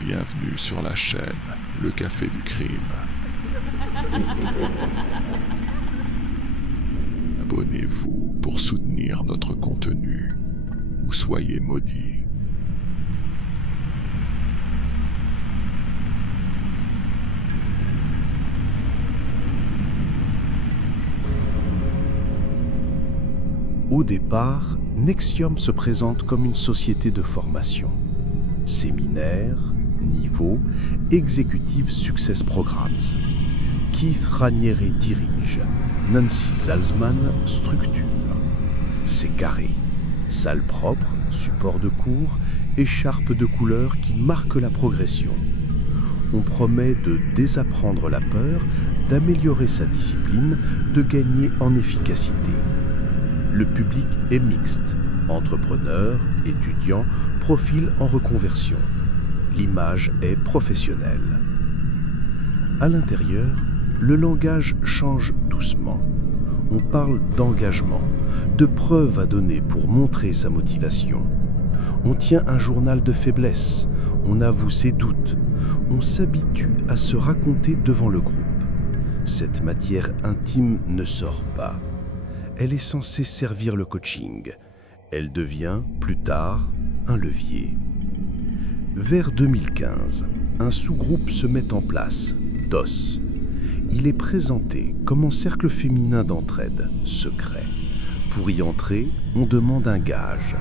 Bienvenue sur la chaîne, le Café du Crime. Abonnez-vous pour soutenir notre contenu ou soyez maudits. Au départ, Nexium se présente comme une société de formation. Séminaires, niveaux, Executive Success Programs. Keith Raniere dirige, Nancy Salzman structure. C'est carré, salle propre, support de cours, écharpe de couleur qui marque la progression. On promet de désapprendre la peur, d'améliorer sa discipline, de gagner en efficacité. Le public est mixte, entrepreneurs, étudiants, profils en reconversion. L'image est professionnelle. À l'intérieur, le langage change doucement. On parle d'engagement, de preuves à donner pour montrer sa motivation. On tient un journal de faiblesse, on avoue ses doutes, on s'habitue à se raconter devant le groupe. Cette matière intime ne sort pas. Elle est censée servir le coaching. Elle devient, plus tard, un levier. Vers 2015, un sous-groupe se met en place, DOS. Il est présenté comme un cercle féminin d'entraide, secret. Pour y entrer, on demande un gage.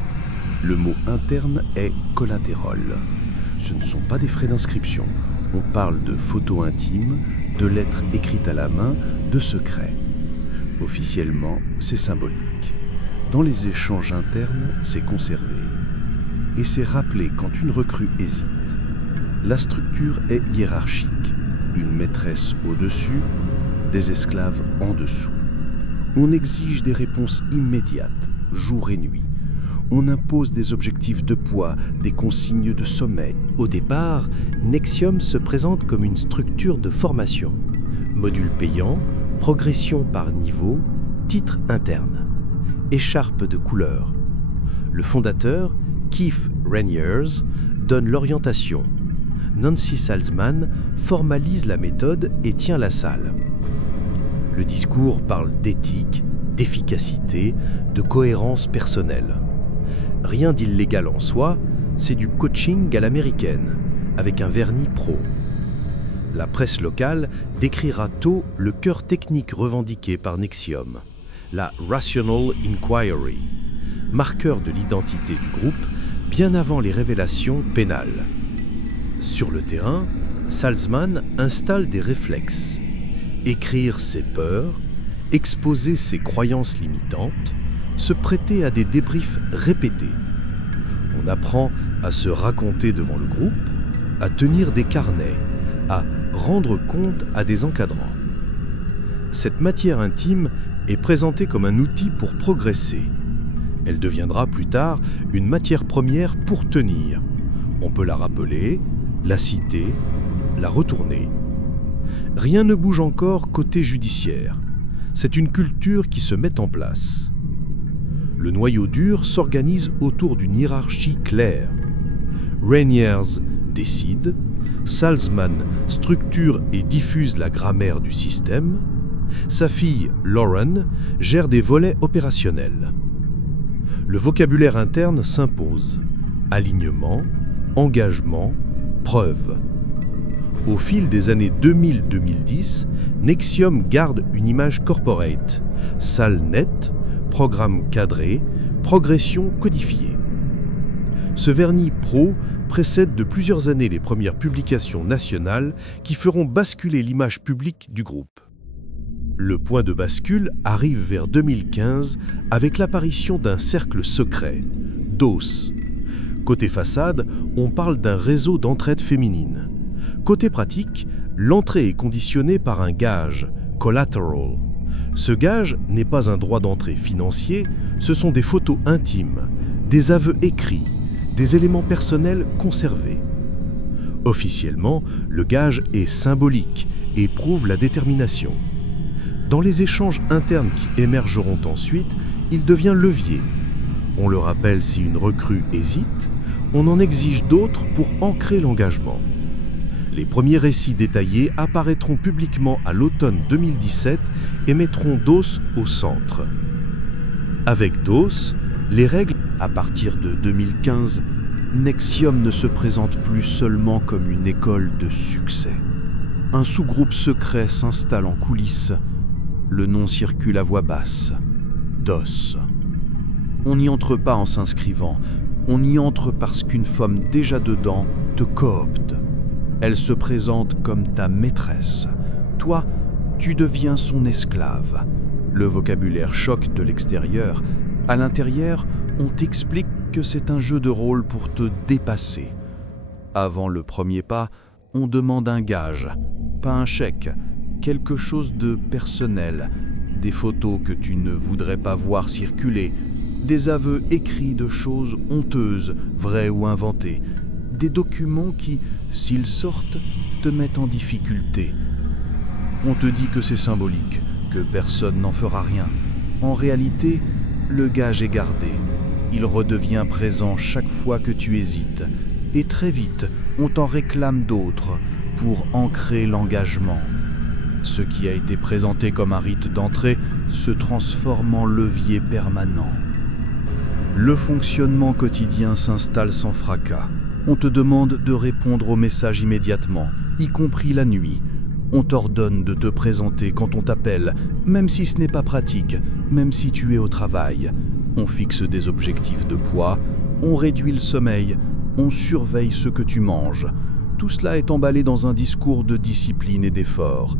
Le mot interne est collatéral. Ce ne sont pas des frais d'inscription. On parle de photos intimes, de lettres écrites à la main, de secrets. Officiellement, c'est symbolique. Dans les échanges internes, c'est conservé. Et c'est rappelé quand une recrue hésite. La structure est hiérarchique. Une maîtresse au-dessus, des esclaves en dessous. On exige des réponses immédiates, jour et nuit. On impose des objectifs de poids, des consignes de sommeil. Au départ, Nexium se présente comme une structure de formation. Module payant, progression par niveau, titre interne. Écharpe de couleur. Le fondateur, Keith Raniere, donne l'orientation. Nancy Salzman formalise la méthode et tient la salle. Le discours parle d'éthique, d'efficacité, de cohérence personnelle. Rien d'illégal en soi, c'est du coaching à l'américaine, avec un vernis pro. La presse locale décrira tôt le cœur technique revendiqué par Nexium, la Rational Inquiry, marqueur de l'identité du groupe bien avant les révélations pénales. Sur le terrain, Salzman installe des réflexes. Écrire ses peurs, exposer ses croyances limitantes, se prêter à des débriefs répétés. On apprend à se raconter devant le groupe, à tenir des carnets, à rendre compte à des encadrants. Cette matière intime est présentée comme un outil pour progresser. Elle deviendra plus tard une matière première pour tenir. On peut la rappeler, la citer, la retourner. Rien ne bouge encore côté judiciaire. C'est une culture qui se met en place. Le noyau dur s'organise autour d'une hiérarchie claire. Raniere décide, Salzman structure et diffuse la grammaire du système, sa fille Lauren gère des volets opérationnels. Le vocabulaire interne s'impose. Alignement, engagement, preuve. Au fil des années 2000-2010, Nexium garde une image corporate, salle nette, programme cadré, progression codifiée. Ce vernis pro précède de plusieurs années les premières publications nationales qui feront basculer l'image publique du groupe. Le point de bascule arrive vers 2015 avec l'apparition d'un cercle secret, DOS. Côté façade, on parle d'un réseau d'entraide féminine. Côté pratique, l'entrée est conditionnée par un gage, collateral. Ce gage n'est pas un droit d'entrée financier, ce sont des photos intimes, des aveux écrits, des éléments personnels conservés. Officiellement, le gage est symbolique et prouve la détermination. Dans les échanges internes qui émergeront ensuite, il devient levier. On le rappelle si une recrue hésite, On en exige d'autres pour ancrer l'engagement. Les premiers récits détaillés apparaîtront publiquement à l'automne 2017 et mettront DOS au centre. Avec DOS, les règles, à partir de 2015, Nexium ne se présente plus seulement comme une école de succès. Un sous-groupe secret s'installe en coulisses. Le nom circule à voix basse. DOS. On n'y entre pas en s'inscrivant. On y entre parce qu'une femme déjà dedans te coopte. Elle se présente comme ta maîtresse. Toi, tu deviens son esclave. Le vocabulaire choque de l'extérieur. À l'intérieur, on t'explique que c'est un jeu de rôle pour te dépasser. Avant le premier pas, on demande un gage, pas un chèque, quelque chose de personnel, des photos que tu ne voudrais pas voir circuler, des aveux écrits de choses honteuses, vraies ou inventées, des documents qui, s'ils sortent, te mettent en difficulté. On te dit que c'est symbolique, que personne n'en fera rien. En réalité, le gage est gardé. Il redevient présent chaque fois que tu hésites. Et très vite, on t'en réclame d'autres pour ancrer l'engagement. Ce qui a été présenté comme un rite d'entrée se transforme en levier permanent. Le fonctionnement quotidien s'installe sans fracas. On te demande de répondre aux messages immédiatement, y compris la nuit. On t'ordonne de te présenter quand on t'appelle, même si ce n'est pas pratique, même si tu es au travail. On fixe des objectifs de poids, on réduit le sommeil, on surveille ce que tu manges. Tout cela est emballé dans un discours de discipline et d'effort.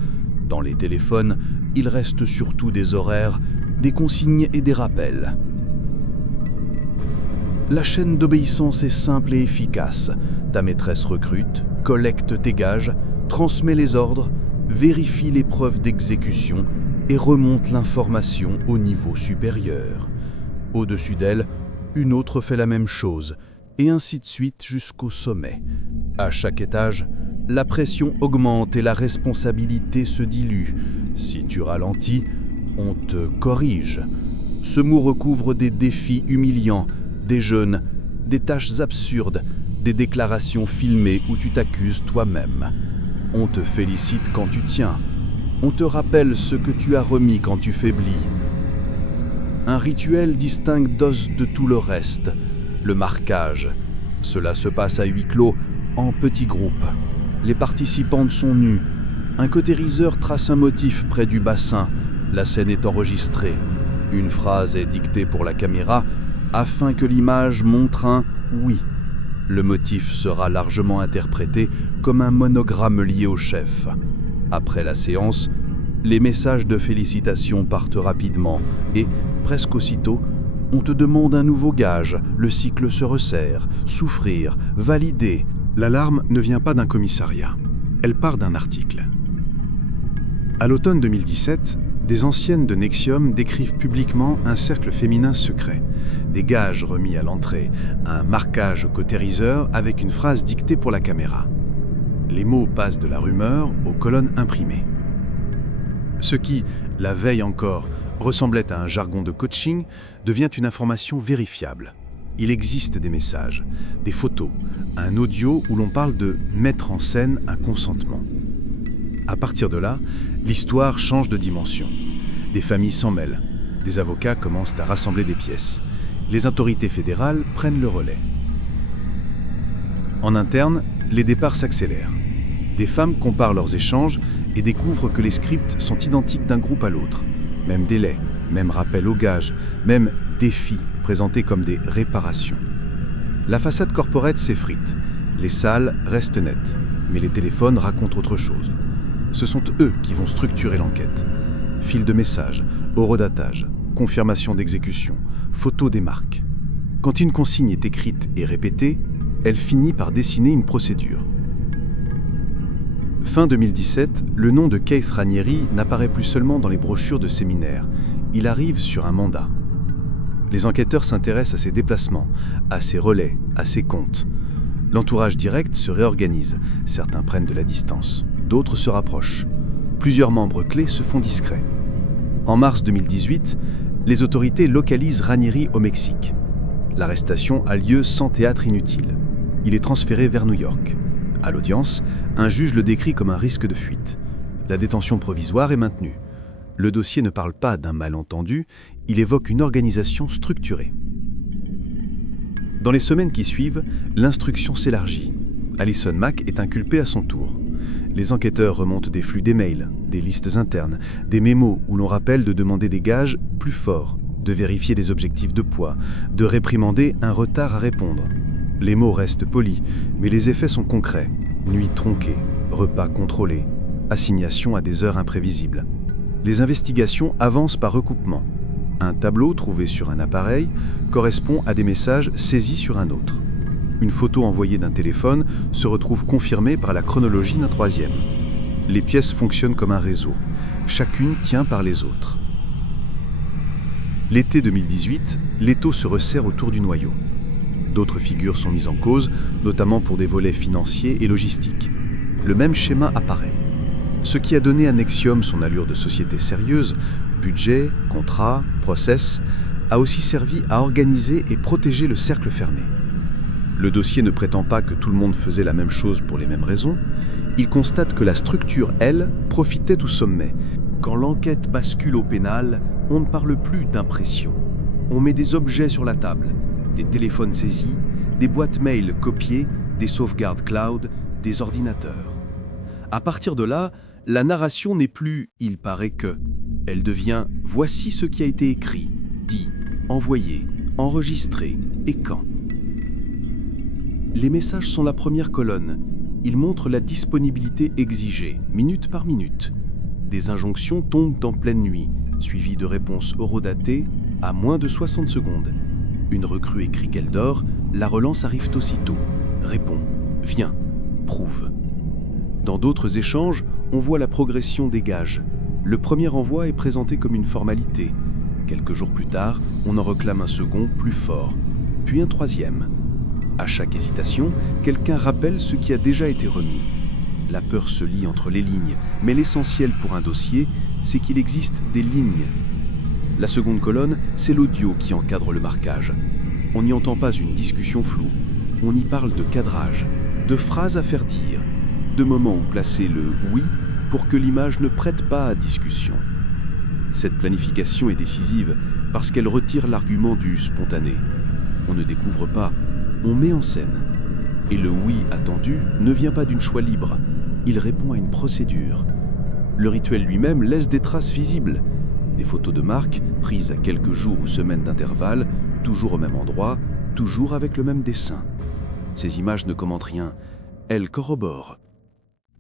Dans les téléphones, il reste surtout des horaires, des consignes et des rappels. La chaîne d'obéissance est simple et efficace. Ta maîtresse recrute, collecte tes gages, transmet les ordres, vérifie les preuves d'exécution et remonte l'information au niveau supérieur. Au-dessus d'elle, une autre fait la même chose, et ainsi de suite jusqu'au sommet. À chaque étage, la pression augmente et la responsabilité se dilue. Si tu ralentis, on te corrige. Ce mot recouvre des défis humiliants, des jeûnes, des tâches absurdes, des déclarations filmées où tu t'accuses toi-même. On te félicite quand tu tiens. On te rappelle ce que tu as remis quand tu faiblis. Un rituel distingue DOS de tout le reste, le marquage. Cela se passe à huis clos, en petits groupes. Les participantes sont nues. Un cautériseur trace un motif près du bassin. La scène est enregistrée. Une phrase est dictée pour la caméra afin que l'image montre un « oui ». Le motif sera largement interprété comme un monogramme lié au chef. Après la séance, les messages de félicitations partent rapidement et, presque aussitôt, on te demande un nouveau gage. Le cycle se resserre. Souffrir, valider. L'alarme ne vient pas d'un commissariat. Elle part d'un article. À l'automne 2017, des anciennes de Nexium décrivent publiquement un cercle féminin secret, des gages remis à l'entrée, un marquage cautériseur avec une phrase dictée pour la caméra. Les mots passent de la rumeur aux colonnes imprimées. Ce qui, la veille encore, ressemblait à un jargon de coaching, devient une information vérifiable. Il existe des messages, des photos, un audio où l'on parle de mettre en scène un consentement. À partir de là, l'histoire change de dimension. Des familles s'en mêlent. Des avocats commencent à rassembler des pièces. Les autorités fédérales prennent le relais. En interne, les départs s'accélèrent. Des femmes comparent leurs échanges et découvrent que les scripts sont identiques d'un groupe à l'autre. Même délai, même rappel au gage, même défis présentés comme des réparations. La façade corporate s'effrite. Les salles restent nettes, mais les téléphones racontent autre chose. Ce sont eux qui vont structurer l'enquête. Fil de messages, horodatage, confirmation d'exécution, photos des marques. Quand une consigne est écrite et répétée, elle finit par dessiner une procédure. Fin 2017, le nom de Keith Raniere n'apparaît plus seulement dans les brochures de séminaires. Il arrive sur un mandat. Les enquêteurs s'intéressent à ses déplacements, à ses relais, à ses comptes. L'entourage direct se réorganise. Certains prennent de la distance, d'autres se rapprochent. Plusieurs membres clés se font discrets. En mars 2018, les autorités localisent Raniere au Mexique. L'arrestation a lieu sans théâtre inutile. Il est transféré vers New York. À l'audience, un juge le décrit comme un risque de fuite. La détention provisoire est maintenue. Le dossier ne parle pas d'un malentendu, il évoque une organisation structurée. Dans les semaines qui suivent, l'instruction s'élargit. Alison Mack est inculpée à son tour. Les enquêteurs remontent des flux d'emails, des listes internes, des mémos où l'on rappelle de demander des gages plus forts, de vérifier des objectifs de poids, de réprimander un retard à répondre. Les mots restent polis, mais les effets sont concrets. Nuits tronquées, repas contrôlés, assignation à des heures imprévisibles. Les investigations avancent par recoupement. Un tableau trouvé sur un appareil correspond à des messages saisis sur un autre. Une photo envoyée d'un téléphone se retrouve confirmée par la chronologie d'un troisième. Les pièces fonctionnent comme un réseau. Chacune tient par les autres. L'été 2018, l'étau se resserre autour du noyau. D'autres figures sont mises en cause, notamment pour des volets financiers et logistiques. Le même schéma apparaît. Ce qui a donné à Nexium son allure de société sérieuse, budget, contrat, process, a aussi servi à organiser et protéger le cercle fermé. Le dossier ne prétend pas que tout le monde faisait la même chose pour les mêmes raisons. Il constate que la structure, elle, profitait au sommet. Quand l'enquête bascule au pénal, on ne parle plus d'impression. On met des objets sur la table, des téléphones saisis, des boîtes mail copiées, des sauvegardes cloud, des ordinateurs. À partir de là, la narration n'est plus « il paraît que ». Elle devient « voici ce qui a été écrit, dit, envoyé, enregistré et quand ». Les messages sont la première colonne. Ils montrent la disponibilité exigée, minute par minute. Des injonctions tombent en pleine nuit, suivies de réponses horodatées à moins de 60 secondes. Une recrue écrit qu'elle dort, la relance arrive aussitôt. Réponds, viens, prouve. Dans d'autres échanges, on voit la progression des gages. Le premier envoi est présenté comme une formalité. Quelques jours plus tard, on en réclame un second plus fort, puis un troisième. À chaque hésitation, quelqu'un rappelle ce qui a déjà été remis. La peur se lit entre les lignes, mais l'essentiel pour un dossier, c'est qu'il existe des lignes. La seconde colonne, c'est l'audio qui encadre le marquage. On n'y entend pas une discussion floue, on y parle de cadrage, de phrases à faire dire, de moments où placer le « oui » pour que l'image ne prête pas à discussion. Cette planification est décisive parce qu'elle retire l'argument du spontané. On ne découvre pas, on met en scène. Et le « oui » attendu ne vient pas d'une choix libre, il répond à une procédure. Le rituel lui-même laisse des traces visibles. Des photos de marque, prises à quelques jours ou semaines d'intervalle, toujours au même endroit, toujours avec le même dessin. Ces images ne commentent rien, elles corroborent.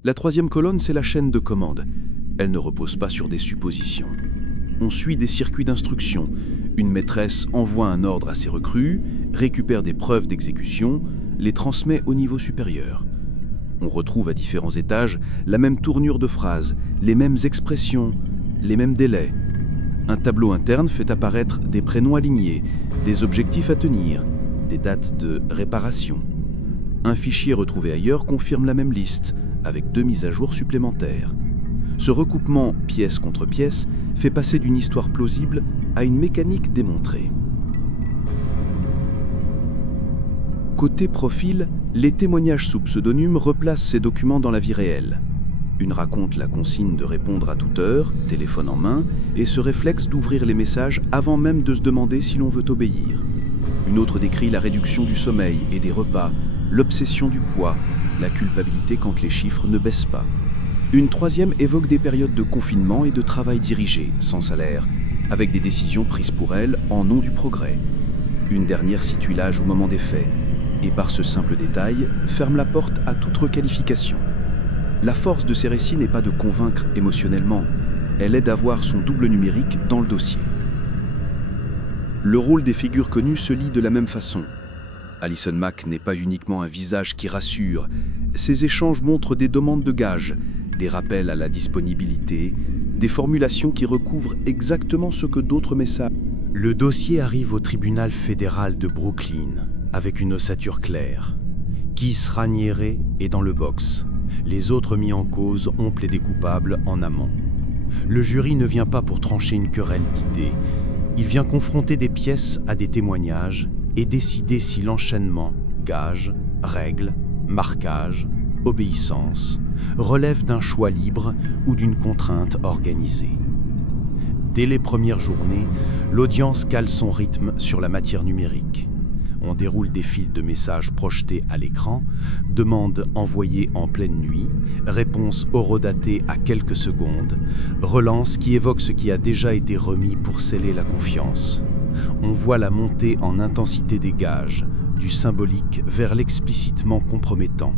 La troisième colonne, c'est la chaîne de commande. Elle ne repose pas sur des suppositions. On suit des circuits d'instruction. Une maîtresse envoie un ordre à ses recrues, récupère des preuves d'exécution, les transmet au niveau supérieur. On retrouve à différents étages la même tournure de phrases, les mêmes expressions, les mêmes délais. Un tableau interne fait apparaître des prénoms alignés, des objectifs à tenir, des dates de réparation. Un fichier retrouvé ailleurs confirme la même liste, avec 2 mises à jour supplémentaires. Ce recoupement pièce contre pièce fait passer d'une histoire plausible à une mécanique démontrée. Côté profil, les témoignages sous pseudonyme replacent ces documents dans la vie réelle. Une raconte la consigne de répondre à toute heure, téléphone en main, et ce réflexe d'ouvrir les messages avant même de se demander si l'on veut obéir. Une autre décrit la réduction du sommeil et des repas, l'obsession du poids, la culpabilité quand les chiffres ne baissent pas. Une troisième évoque des périodes de confinement et de travail dirigé, sans salaire, avec des décisions prises pour elle en nom du progrès. Une dernière situe l'âge au moment des faits, et par ce simple détail, ferme la porte à toute requalification. La force de ces récits n'est pas de convaincre émotionnellement, elle est d'avoir son double numérique dans le dossier. Le rôle des figures connues se lit de la même façon. Alison Mack n'est pas uniquement un visage qui rassure, ses échanges montrent des demandes de gages, des rappels à la disponibilité, des formulations qui recouvrent exactement ce que d'autres messages. Le dossier arrive au tribunal fédéral de Brooklyn avec une ossature claire. Keith Raniere est dans le box. Les autres mis en cause ont plaidé coupables en amont. Le jury ne vient pas pour trancher une querelle d'idées. Il vient confronter des pièces à des témoignages et décider si l'enchaînement, gage, règles, marquage, obéissance relèvent d'un choix libre ou d'une contrainte organisée. Dès les premières journées, l'audience cale son rythme sur la matière numérique. On déroule des fils de messages projetés à l'écran, demandes envoyées en pleine nuit, réponses horodatées à quelques secondes, relances qui évoquent ce qui a déjà été remis pour sceller la confiance. On voit la montée en intensité des gages, du symbolique vers l'explicitement compromettant.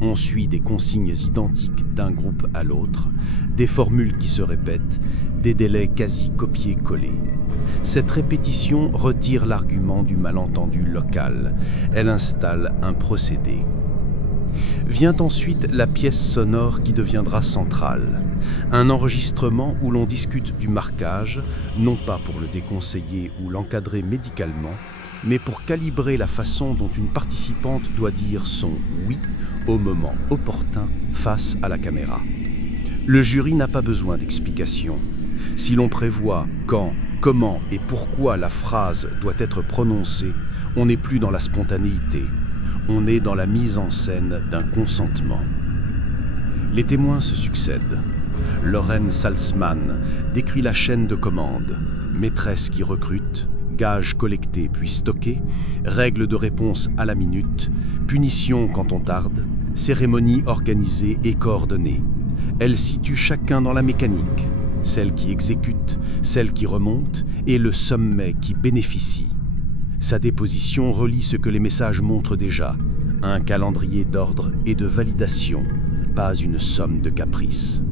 On suit des consignes identiques d'un groupe à l'autre, des formules qui se répètent, des délais quasi copiés-collés. Cette répétition retire l'argument du malentendu local. Elle installe un procédé. Vient ensuite la pièce sonore qui deviendra centrale. Un enregistrement où l'on discute du marquage, non pas pour le déconseiller ou l'encadrer médicalement, mais pour calibrer la façon dont une participante doit dire son « oui » au moment opportun face à la caméra. Le jury n'a pas besoin d'explications. Si l'on prévoit quand, comment et pourquoi la phrase doit être prononcée, on n'est plus dans la spontanéité, on est dans la mise en scène d'un consentement. Les témoins se succèdent. Lorraine Salzman décrit la chaîne de commande, maîtresse qui recrute, gages collectés puis stockés, règles de réponse à la minute, punitions quand on tarde, cérémonies organisées et coordonnées. Elle situe chacun dans la mécanique, celle qui exécute, celle qui remonte et le sommet qui bénéficie. Sa déposition relie ce que les messages montrent déjà, un calendrier d'ordre et de validation, pas une somme de caprices.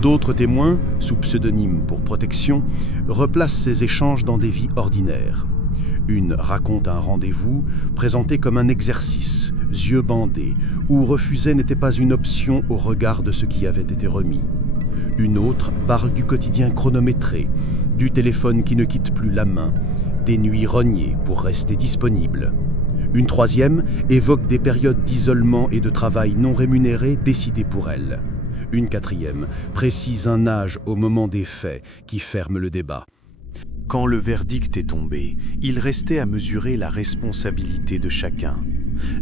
D'autres témoins, sous pseudonyme pour protection, replacent ces échanges dans des vies ordinaires. Une raconte un rendez-vous présenté comme un exercice, yeux bandés, où refuser n'était pas une option au regard de ce qui avait été remis. Une autre parle du quotidien chronométré, du téléphone qui ne quitte plus la main, des nuits rognées pour rester disponible. Une troisième évoque des périodes d'isolement et de travail non rémunéré décidées pour elle. Une quatrième précise un âge au moment des faits qui ferme le débat. Quand le verdict est tombé, il restait à mesurer la responsabilité de chacun.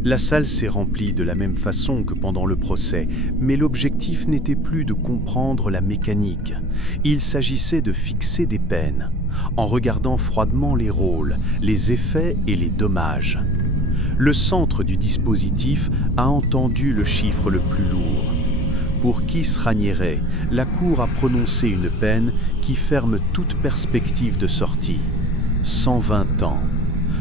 La salle s'est remplie de la même façon que pendant le procès, mais l'objectif n'était plus de comprendre la mécanique. Il s'agissait de fixer des peines, en regardant froidement les rôles, les effets et les dommages. Le centre du dispositif a entendu le chiffre le plus lourd. Pour Keith Raniere, la Cour a prononcé une peine qui ferme toute perspective de sortie. 120 ans.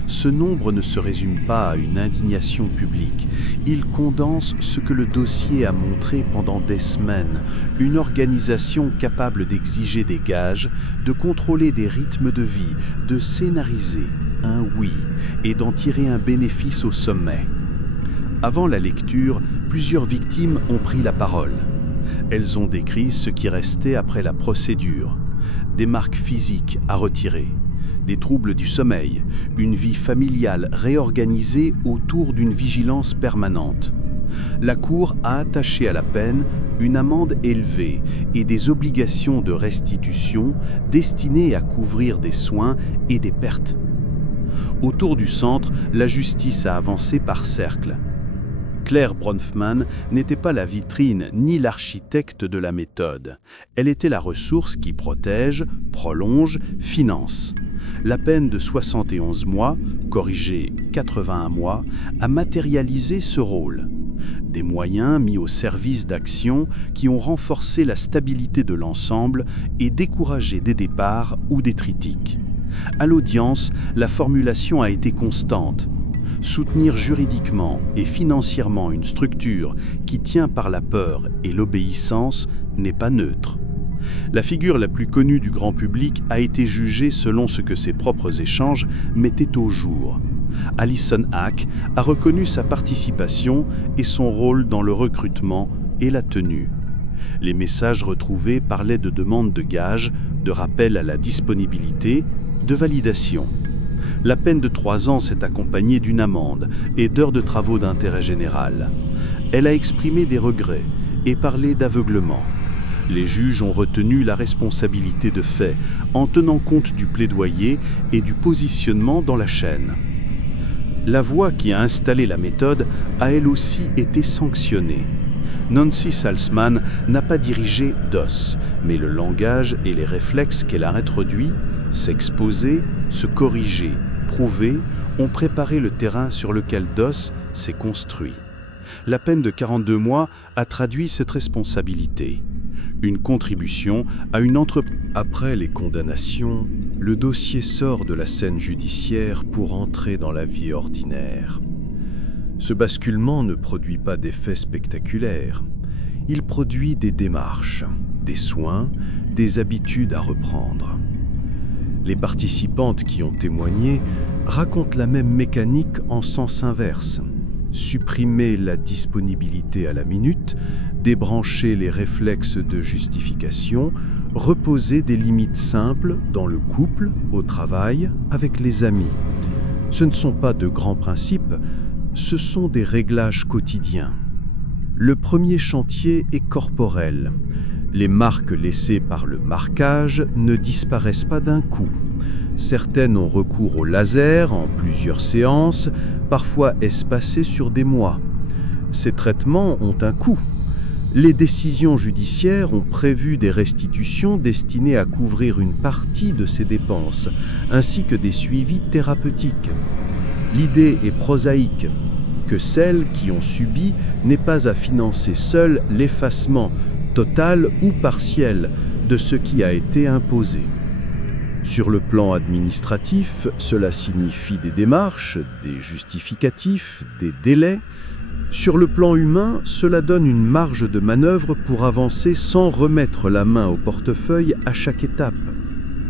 Ce nombre ne se résume pas à une indignation publique. Il condense ce que le dossier a montré pendant des semaines. Une organisation capable d'exiger des gages, de contrôler des rythmes de vie, de scénariser un oui et d'en tirer un bénéfice au sommet. Avant la lecture, plusieurs victimes ont pris la parole. Elles ont décrit ce qui restait après la procédure. Des marques physiques à retirer, des troubles du sommeil, une vie familiale réorganisée autour d'une vigilance permanente. La Cour a attaché à la peine une amende élevée et des obligations de restitution destinées à couvrir des soins et des pertes. Autour du centre, la justice a avancé par cercles. Claire Bronfman n'était pas la vitrine ni l'architecte de la méthode. Elle était la ressource qui protège, prolonge, finance. La peine de 71 mois, corrigée 81 mois, a matérialisé ce rôle. Des moyens mis au service d'actions qui ont renforcé la stabilité de l'ensemble et découragé des départs ou des critiques. À l'audience, la formulation a été constante. Soutenir juridiquement et financièrement une structure qui tient par la peur et l'obéissance n'est pas neutre. La figure la plus connue du grand public a été jugée selon ce que ses propres échanges mettaient au jour. Alison Hack a reconnu sa participation et son rôle dans le recrutement et la tenue. Les messages retrouvés parlaient de demandes de gages, de rappel à la disponibilité, de validation. La peine de 3 ans s'est accompagnée d'une amende et d'heures de travaux d'intérêt général. Elle a exprimé des regrets et parlé d'aveuglement. Les juges ont retenu la responsabilité de fait en tenant compte du plaidoyer et du positionnement dans la chaîne. La voix qui a installé la méthode a elle aussi été sanctionnée. Nancy Salzman n'a pas dirigé DOS, mais le langage et les réflexes qu'elle a introduits, s'exposer, se corriger, prouver, ont préparé le terrain sur lequel DOS s'est construit. La peine de 42 mois a traduit cette responsabilité. Une contribution à une entreprise. Après les condamnations, le dossier sort de la scène judiciaire pour entrer dans la vie ordinaire. Ce basculement ne produit pas d'effets spectaculaires. Il produit des démarches, des soins, des habitudes à reprendre. Les participantes qui ont témoigné racontent la même mécanique en sens inverse. Supprimer la disponibilité à la minute, débrancher les réflexes de justification, reposer des limites simples dans le couple, au travail, avec les amis. Ce ne sont pas de grands principes, ce sont des réglages quotidiens. Le premier chantier est corporel. Les marques laissées par le marquage ne disparaissent pas d'un coup. Certaines ont recours au laser en plusieurs séances, parfois espacées sur des mois. Ces traitements ont un coût. Les décisions judiciaires ont prévu des restitutions destinées à couvrir une partie de ces dépenses, ainsi que des suivis thérapeutiques. L'idée est prosaïque, que celles qui ont subi n'aient pas à financer seules l'effacement, total ou partiel, de ce qui a été imposé. Sur le plan administratif, cela signifie des démarches, des justificatifs, des délais. Sur le plan humain, cela donne une marge de manœuvre pour avancer sans remettre la main au portefeuille à chaque étape.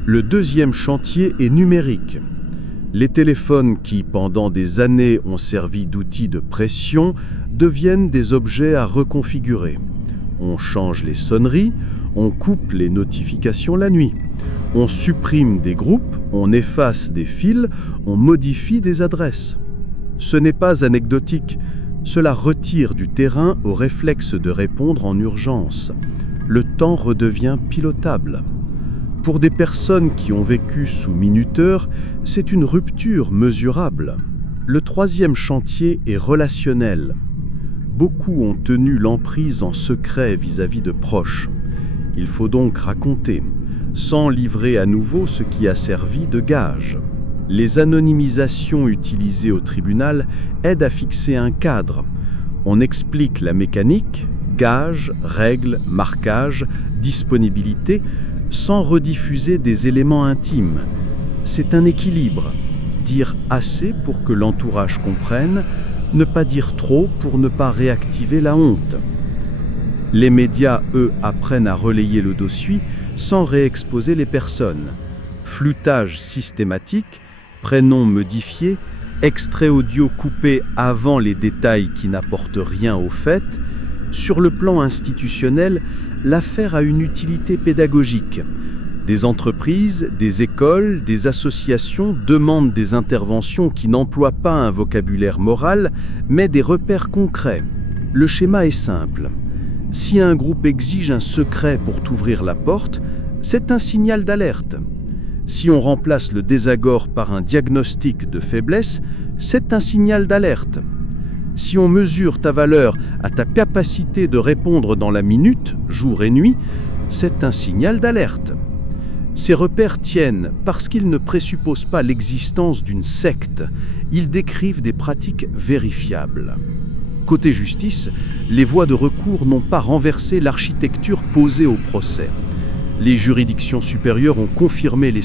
Le deuxième chantier est numérique. Les téléphones qui, pendant des années, ont servi d'outils de pression, deviennent des objets à reconfigurer. On change les sonneries, on coupe les notifications la nuit. On supprime des groupes, on efface des fils, on modifie des adresses. Ce n'est pas anecdotique, cela retire du terrain au réflexe de répondre en urgence. Le temps redevient pilotable. Pour des personnes qui ont vécu sous minuteur, c'est une rupture mesurable. Le troisième chantier est relationnel. Beaucoup ont tenu l'emprise en secret vis-à-vis de proches. Il faut donc raconter, sans livrer à nouveau ce qui a servi de gage. Les anonymisations utilisées au tribunal aident à fixer un cadre. On explique la mécanique, gage, règles, marquage, disponibilité, sans rediffuser des éléments intimes. C'est un équilibre. Dire assez pour que l'entourage comprenne, ne pas dire trop pour ne pas réactiver la honte. Les médias, eux, apprennent à relayer le dossier sans réexposer les personnes. Floutage systématique, prénoms modifiés, extrait audio coupé avant les détails qui n'apportent rien au fait. Sur le plan institutionnel, l'affaire a une utilité pédagogique. Des entreprises, des écoles, des associations demandent des interventions qui n'emploient pas un vocabulaire moral, mais des repères concrets. Le schéma est simple. Si un groupe exige un secret pour t'ouvrir la porte, c'est un signal d'alerte. Si on remplace le désaccord par un diagnostic de faiblesse, c'est un signal d'alerte. Si on mesure ta valeur à ta capacité de répondre dans la minute, jour et nuit, c'est un signal d'alerte. Ces repères tiennent parce qu'ils ne présupposent pas l'existence d'une secte, ils décrivent des pratiques vérifiables. Côté justice, les voies de recours n'ont pas renversé l'architecture posée au procès. Les juridictions supérieures ont confirmé les